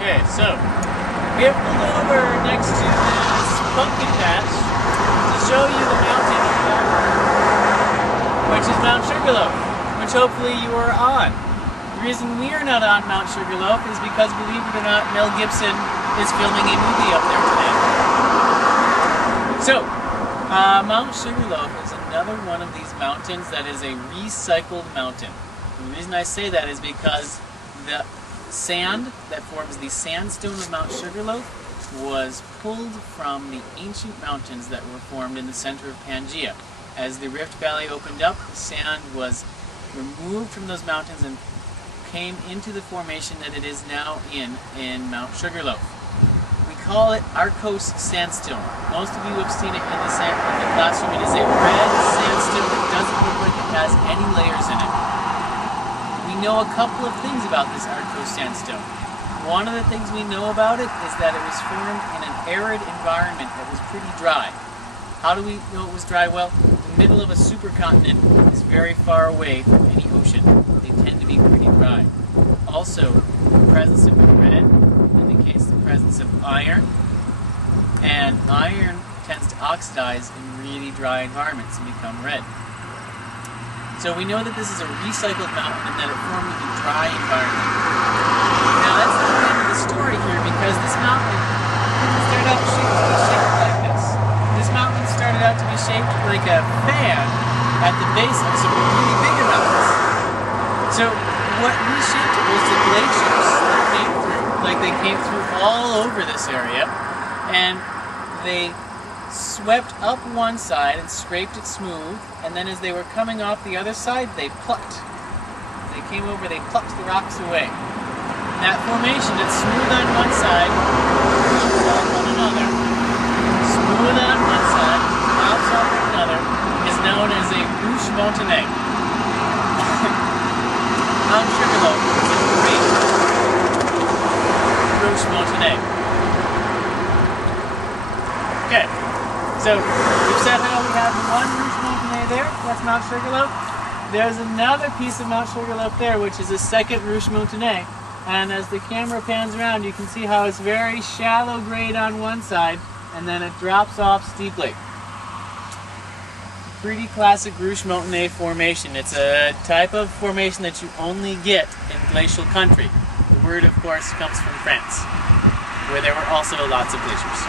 Okay, so we have pulled over next to this pumpkin patch to show you the mountain, which is Mount Sugarloaf, which hopefully you are on. The reason we are not on Mount Sugarloaf is because, believe it or not, Mel Gibson is filming a movie up there today. So, Mount Sugarloaf is another one of these mountains that is a recycled mountain. And the reason I say that is because the sand that forms the sandstone of Mount Sugarloaf was pulled from the ancient mountains that were formed in the center of Pangaea. As the Rift Valley opened up, the sand was removed from those mountains and came into the formation that it is now in Mount Sugarloaf. We call it Arcos sandstone. Most of you have seen it in the classroom. It is a red sandstone that doesn't look like it has any layers in it. We know a couple of things about this Arcos sandstone. One of the things we know about it is that it was formed in an arid environment that was pretty dry. How do we know it was dry? Well, the middle of a supercontinent is very far away from any ocean. They tend to be pretty dry. Also, the presence of red indicates the presence of iron, and iron tends to oxidize in really dry environments and become red. So we know that this is a recycled mountain and that it formed in a dry environment. Now that's not the end of the story here, because this mountain started out to be shaped like this. This mountain started out to be shaped like a fan at the base of some really bigger mountains. So what reshaped it was the glaciers that came through. Like, they came through all over this area, and they swept up one side and scraped it smooth, and then as they were coming off the other side, they plucked. They came over, they plucked the rocks away. That formation that's smooth on one side, bounce off on another, smooth on one side, bounce off on another, is known as a Rouge Mountainais. Mount Sugarloaf is a great Rouge Mountainais. Okay. So, we've said how we have one Rouge Mountainais there, that's Mount Sugarloaf. There's another piece of Mount Sugarloaf there, which is a second Rouge Mountainais. And as the camera pans around, you can see how it's very shallow grade on one side, and then it drops off steeply. Pretty classic Rouge Mountainais formation. It's a type of formation that you only get in glacial country. The word, of course, comes from France, where there were also lots of glaciers.